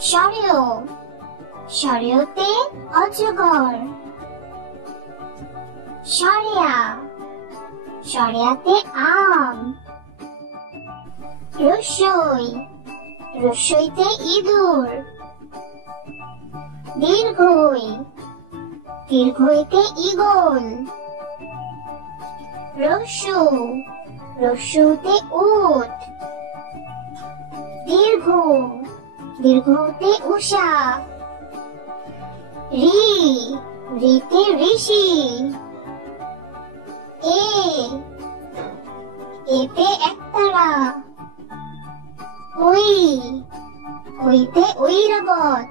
সরেও সরেওতে অজগর। সরেয়া সরেয়াতে আম। রসই রসইতে ইঁদুর। দীর্ঘই দীর্ঘইতে ঈগল। রস্যু রস্যুতে উট। দীর্ঘ দীর্ঘতে উষা। রি রিতে ঋষি। এতে একতারা। ওই ওইতে ঐরাবত।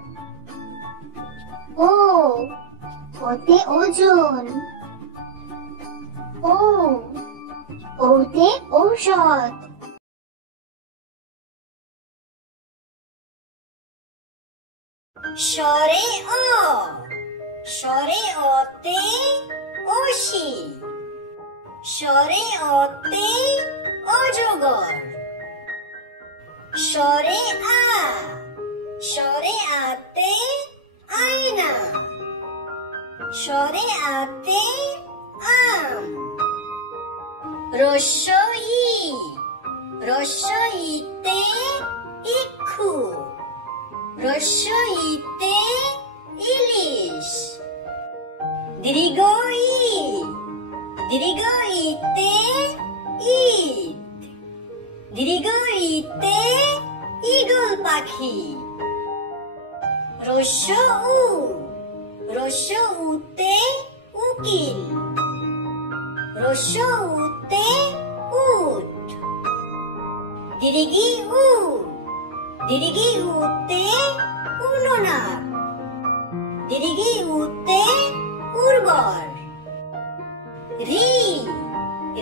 ওতে ওজন। ওতে ঔষধ। স্বরে অ স্বরে অতে অসি। স্বরে অতে অজগর। স্বরে আ স্বরে আতে আয়না। স্বরে আতে আম। রস্য ই রস্য ইতে ইক্ষু। রস্য ইতে ইলিশ। দীর্ঘ দীর্ঘ ইতে ইট। দীর্ঘ ইতে ঈগল পাখি। রস্য উতে উকিল। রস্য উতে উট। দীর্ঘি উতে উন্ননাদ। দীর্ঘি উতে উর্বর।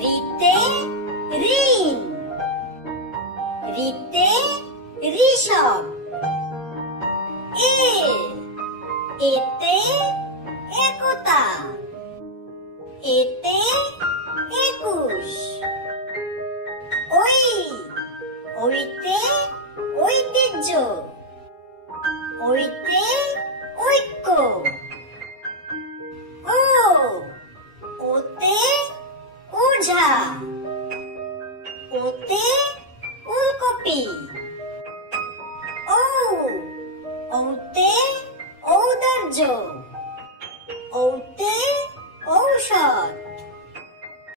রিতে ঋণ। রিতে ঋষভ। এতে একতা। এতে 21। ওইতে ঐতিহ্য। ওইতে ঐক্য। ওতে ওঝা। ওতে উলকপি। ওতে ঔদার্য। ওতে ঔষধ।